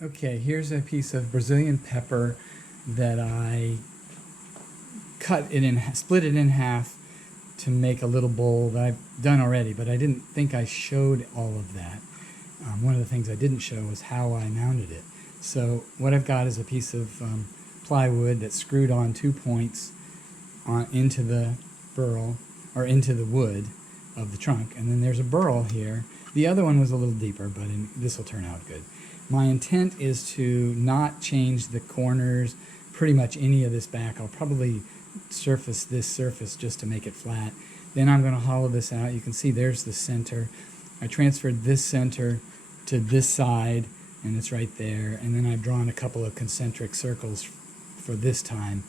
Okay, here's a piece of Brazilian pepper that I split it in half to make a little bowl that I've done already, but I didn't think I showed all of that. One of the things I didn't show was how I mounted it. So what I've got is a piece of plywood that's screwed on 2 points into the burl, or into the wood of the trunk, and then there's a burl here. The other one was a little deeper, but this will turn out good. My intent is to not change the corners, pretty much any of this back. I'll probably surface this surface just to make it flat. Then I'm going to hollow this out. You can see there's the center. I transferred this center to this side, and it's right there. And then I've drawn a couple of concentric circles for this time.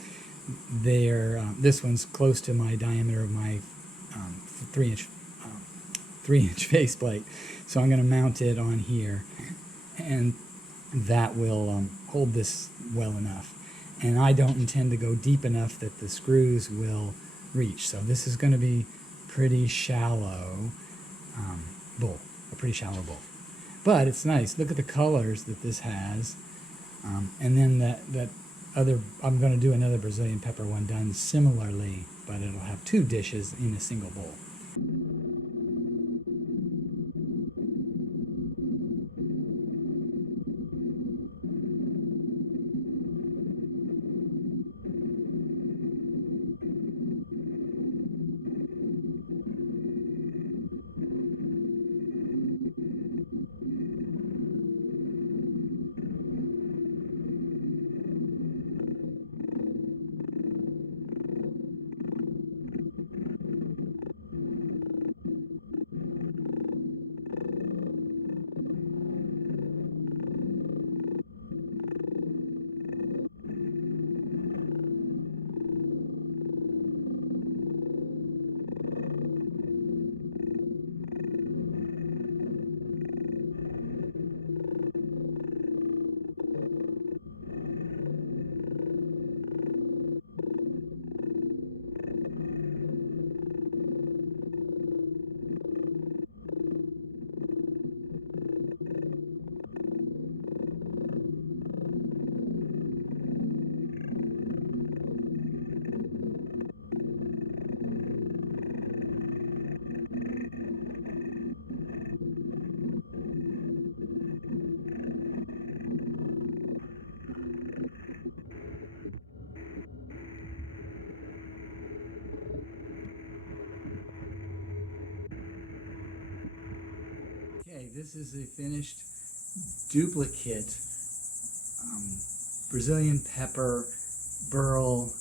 This one's close to my diameter of my 3-inch faceplate, so I'm going to mount it on here, and that will hold this well enough. And I don't intend to go deep enough that the screws will reach. So this is going to be pretty shallow bowl, a pretty shallow bowl. But it's nice. Look at the colors that this has. And then that other, I'm going to do another Brazilian pepper one done similarly, but it'll have 2 dishes in a single bowl. Okay, this is a finished duplicate Brazilian pepper burl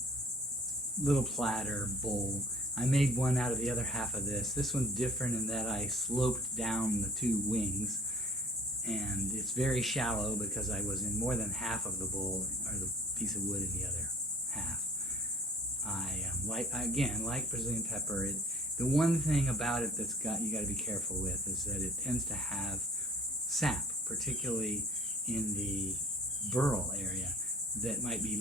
little platter bowl. I made one out of the other half of this. This one's different in that I sloped down the 2 wings, and it's very shallow because I was in more than half of the bowl, or the piece of wood in the other half. Again, like Brazilian pepper, the one thing about it you got to be careful with is that it tends to have sap, particularly in the burl area, that might be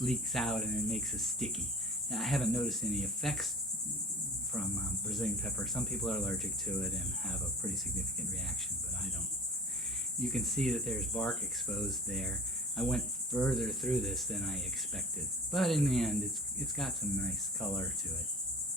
leaks out and it makes it sticky. Now, I haven't noticed any effects from Brazilian pepper. Some people are allergic to it and have a pretty significant reaction, but I don't. You can see that there's bark exposed there. I went further through this than I expected, but in the end, it's got some nice color to it.